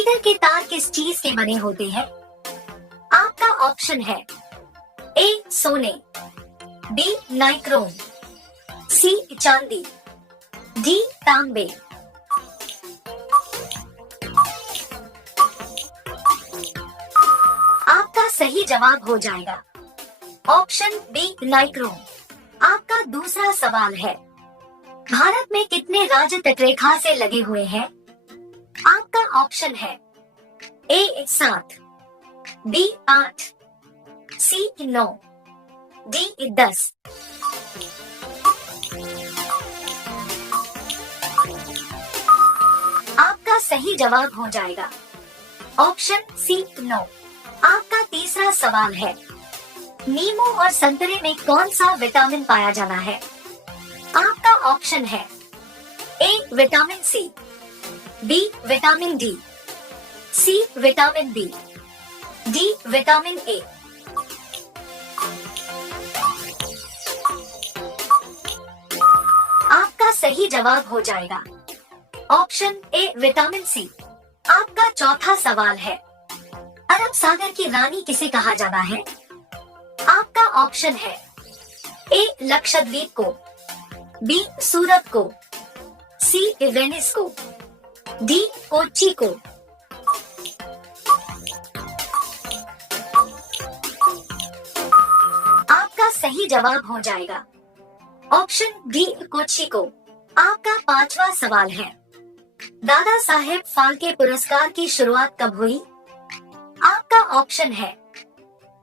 Heater के तार किस चीज के बने होते हैं? आपका ऑप्शन है ए सोने, बी नाइक्रोम, सी चांदी, डी तांबे। आपका सही जवाब हो जाएगा ऑप्शन बी नाइक्रोम। आपका दूसरा सवाल है, भारत में कितने राज्य तटरेखा से लगे हुए हैं? आपका ऑप्शन है ए 7, बी 8, सी 9, डी 10। आपका सही जवाब हो जाएगा ऑप्शन सी 9। आपका तीसरा सवाल है, नींबू और संतरे में कौन सा विटामिन पाया जाना है? आपका ऑप्शन है A vitamin C, B vitamin D, C vitamin B, D vitamin A. आपका सही जवाब हो जाएगा ऑप्शन ए विटामिन सी। आपका चौथा सवाल है, अरब सागर की रानी किसे कहा जाता है? आपका ऑप्शन है ए लक्षद्वीप को, बी सूरत को, सी वेनिस को, डी कोच्चि को। आपका सही जवाब हो जाएगा ऑप्शन डी कोच्चि को। आपका पांचवा सवाल है, दादा साहेब फाल्के पुरस्कार की शुरुआत कब हुई? आपका ऑप्शन है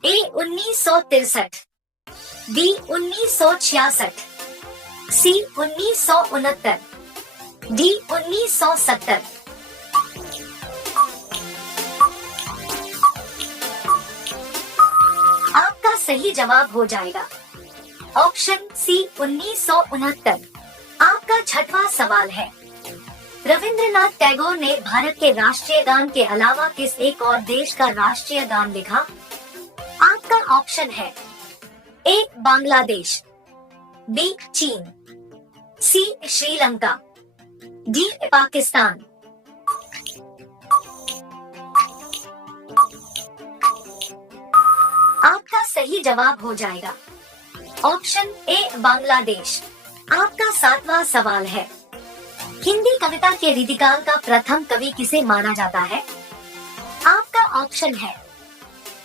ए 1963, बी 1966, सी 1969, डी 1970। आपका सही जवाब हो जाएगा ऑप्शन सी 1969। आपका छठवां सवाल है, रविंद्रनाथ टैगोर ने भारत के राष्ट्रीय गान के अलावा किस एक और देश का राष्ट्रीय गान लिखा? आपका ऑप्शन है ए बांग्लादेश, बी चीन, सी श्रीलंका, डी पाकिस्तान। आपका सही जवाब हो जाएगा ऑप्शन ए बांग्लादेश। आपका सातवां सवाल है, हिंदी कविता के रीतिकाल का प्रथम कवि किसे माना जाता है? आपका ऑप्शन है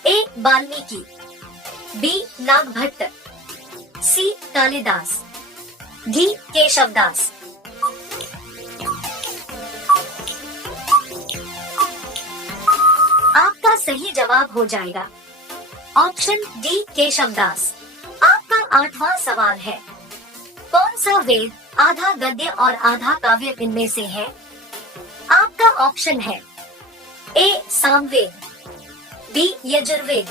ए वाल्मीकि, बी नागभट्ट, सी कालिदास, डी केशवदास। आपका सही जवाब हो जाएगा ऑप्शन डी केशवदास। आपका आठवां सवाल है, कौन सा वेद आधा गद्य और आधा काव्य इनमें से है? आपका ऑप्शन है ए सामवेद, बी यजुर्वेद,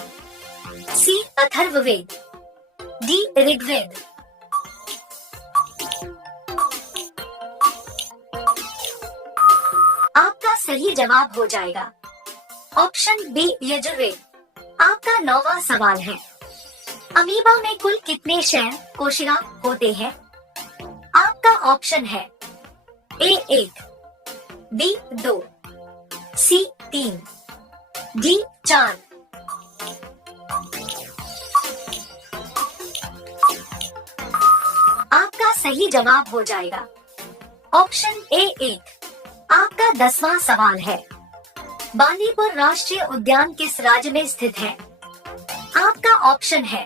सी अथर्ववेद, डी ऋग्वेद। आपका सही जवाब हो जाएगा ऑप्शन बी यजुर्वेद। आपका नौवां सवाल है, अमीबा में कुल कितने शयन कोशिका होते हैं? आपका ऑप्शन है ए 1, बी 2, सी 3, डी 4। आपका सही जवाब हो जाएगा ऑप्शन ए 1। आपका 10वां सवाल है, बांदीपुर राष्ट्रीय उद्यान किस राज्य में स्थित है? आपका ऑप्शन है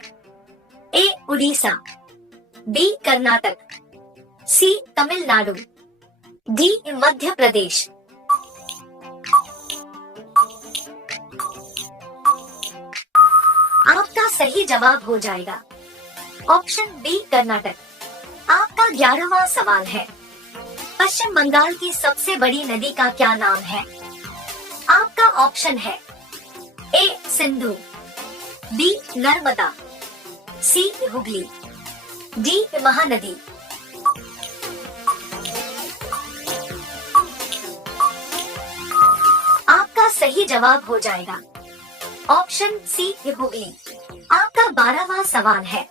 ए उड़ीसा, बी कर्नाटक, सी तमिलनाडु, डी मध्य प्रदेश। आपका सही जवाब हो जाएगा ऑप्शन बी कर्नाटक। आपका 11वां सवाल है, पश्चिम बंगाल की सबसे बड़ी नदी का क्या नाम है? आपका ऑप्शन है ए सिंधु, बी नर्मदा, सी हुगली, डी महानदी। आपका सही जवाब हो जाएगा ऑप्शन सी हुगली। आपका 12वां सवाल है,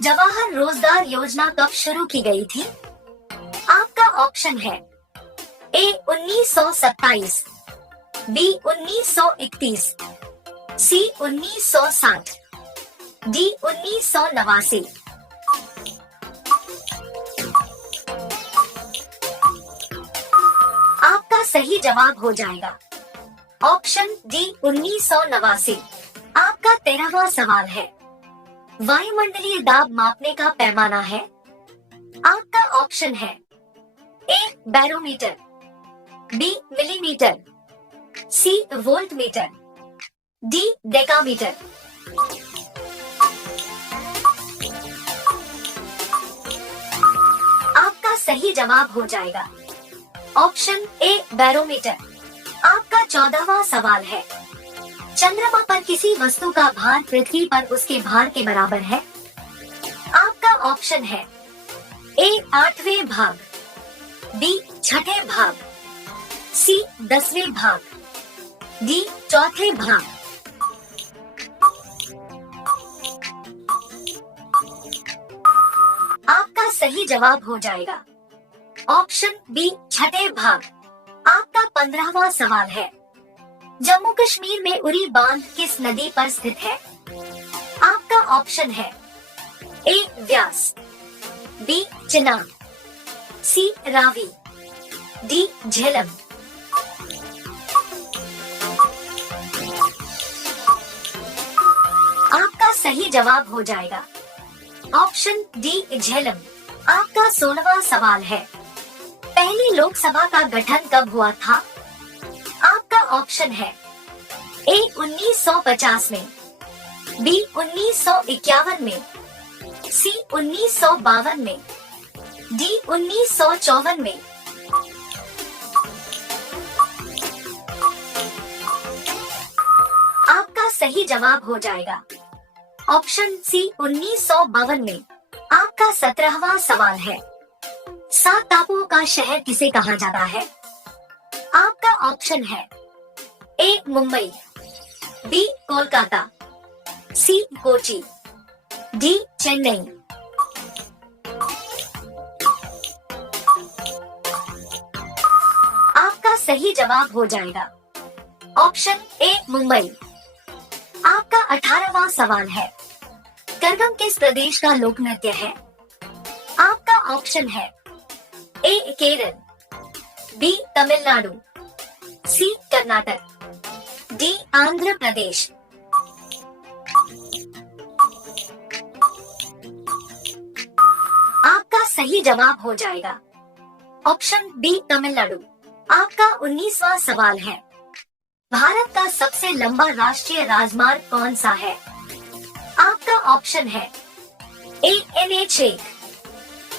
जवाहर रोजगार योजना कब शुरू की गई थी? आपका ऑप्शन है ए 1927, बी 1931, सी 1960, डी 1989। आपका सही जवाब हो जाएगा ऑप्शन डी 1989। आपका 13वां सवाल है, वायुमंडलीय दाब मापने का पैमाना है। आपका ऑप्शन है ए बैरोमीटर, बी मिलीमीटर, सी वोल्टमीटर, डी डेकामीटर। आपका सही जवाब हो जाएगा ऑप्शन ए बैरोमीटर। आपका 14वां सवाल है, चंद्रमा पर किसी वस्तु का भार पृथ्वी पर उसके भार के बराबर है। आपका ऑप्शन है ए 8वें भाग, बी 6ठे भाग, सी 10वें भाग, डी 4थे भाग। आपका सही जवाब हो जाएगा ऑप्शन बी 6ठे भाग। आपका 15वां सवाल है, जम्मू कश्मीर में उरी बांध किस नदी पर स्थित है। आपका ऑप्शन है ए व्यास, बी चिनाब, सी रावी, डी झेलम। आपका सही जवाब हो जाएगा ऑप्शन डी झेलम। आपका 16वां सवाल है, पहली लोकसभा का गठन कब हुआ था। आपका ऑप्शन है ए 1950 में, बी 1951 में, सी 1952 में, डी 1954 में। आपका सही जवाब हो जाएगा ऑप्शन सी 1952 में। आपका 17वां सवाल है, 7 टापुओं का शहर किसे कहा जाता है। आपका ऑप्शन है ए मुंबई, बी कोलकाता, सी कोची, डी चेन्नई। आपका सही जवाब हो जाएगा ऑप्शन ए मुंबई। आपका 18वां सवाल है, करगम किस प्रदेश का लोक नृत्य है। आपका ऑप्शन है ए केरल, बी तमिलनाडु, सी कर्नाटक, डी आंध्र प्रदेश। आपका सही जवाब हो जाएगा ऑप्शन बी तमिलनाडु। आपका 19वां सवाल है, भारत का सबसे लंबा राष्ट्रीय राजमार्ग कौन सा है। आपका ऑप्शन है ए NH1,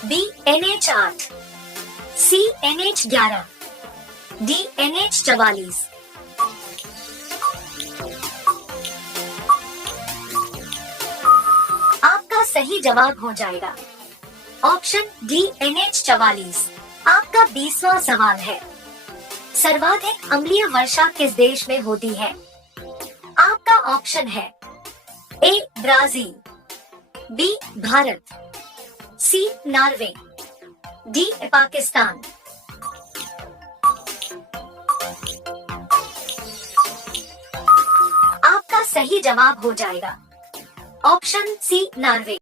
बी NH8, सी NH11, डी NH44। आपका सही जवाब हो जाएगा ऑप्शन डी NH44। आपका 20वां सवाल है, सर्वाधिक अम्लीय वर्षा किस देश में होती है। आपका ऑप्शन है A Brazil, B Bharat, C Norway, D Pakistan. आपका सही जवाब हो जाएगा ऑप्शन सी नॉर्वे।